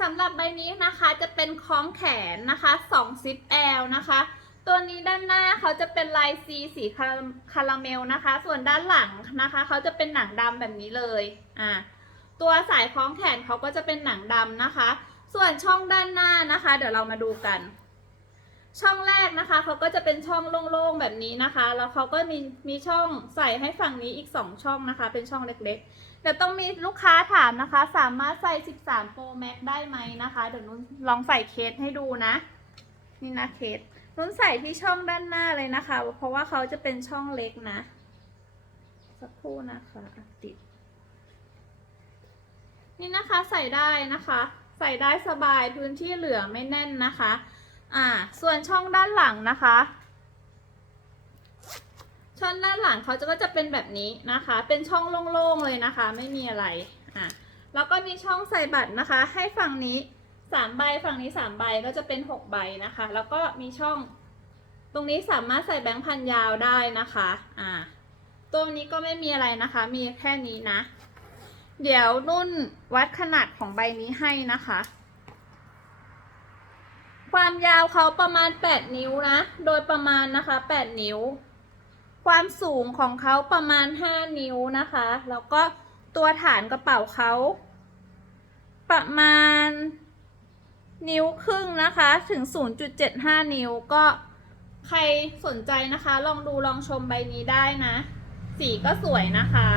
สำหรับใบนี้นะคะจะเป็นคล้องแขนนะคะ2ซิป L นะคะ ตัวนี้ด้านหน้าเขาจะเป็นลายซีสีคาราคาราเมลนะคะ ส่วนด้านหลังนะคะเขาจะเป็นหนังดำแบบนี้เลยอ่าตัวสายคล้องแขนเขาก็จะเป็นหนังดำนะคะ ส่วนช่องด้านหน้านะคะ เดี๋ยวเรามาดูกัน ช่องแรกนะคะเขาก็จะเป็นช่องโล่งๆแบบนี้นะคะ แล้วเขาก็มีมีช่องใส่ให้ฝั่งนี้อีก 2 ช่องนะคะ เป็นช่องเล็กๆเดี๋ยวต้องมีลูกค้าถามนะคะ สามารถใส่ 13 Pro Max ได้ไหมนะคะ เดี๋ยวนุ่นลองใส่เคสให้ดูนะ นี่นะเคสนุ่นใส่ที่ช่องด้านหน้าเลยนะคะ เพราะว่าเขาจะเป็นช่องเล็กนะ สักครู่นะคะติด นี่นะคะใส่ได้นะคะ ใส่ได้สบายพื้นที่เหลือไม่แน่นนะคะ อ่า ส่วนช่องด้านหลังนะคะ ช่องด้านหลังเขาจะก็จะเป็นแบบนี้นะคะ เป็นช่องโล่งๆเลยนะคะ ไม่มีอะไร อะแล้วก็มีช่องใส่บัตรนะคะ ให้ฝั่งนี้สามใบฝั่งนี้สามใบก็จะเป็นหกใบนะคะ แล้วก็มีช่อง ตรงนี้สามารถใส่แบงค์พันยาวได้นะคะ อ่า ตัวนี้ก็ไม่มีอะไรนะคะ มีแค่นี้นะ เดี๋ยวนุ่นวัดขนาดของใบนี้ให้นะคะ ความยาวเขาประมาณ 8 นิ้วนะ โดยประมาณนะคะ 8 นิ้ว ความสูงของเขาประมาณ 5 นิ้วนะคะ แล้วก็ตัวฐานกระเป๋าเขาประมาณนิ้วครึ่งนะคะถึง 0.75 นิ้วก็ใครสนใจนะคะ ลองดูลองชมใบนี้ได้นะ สีก็สวยนะคะ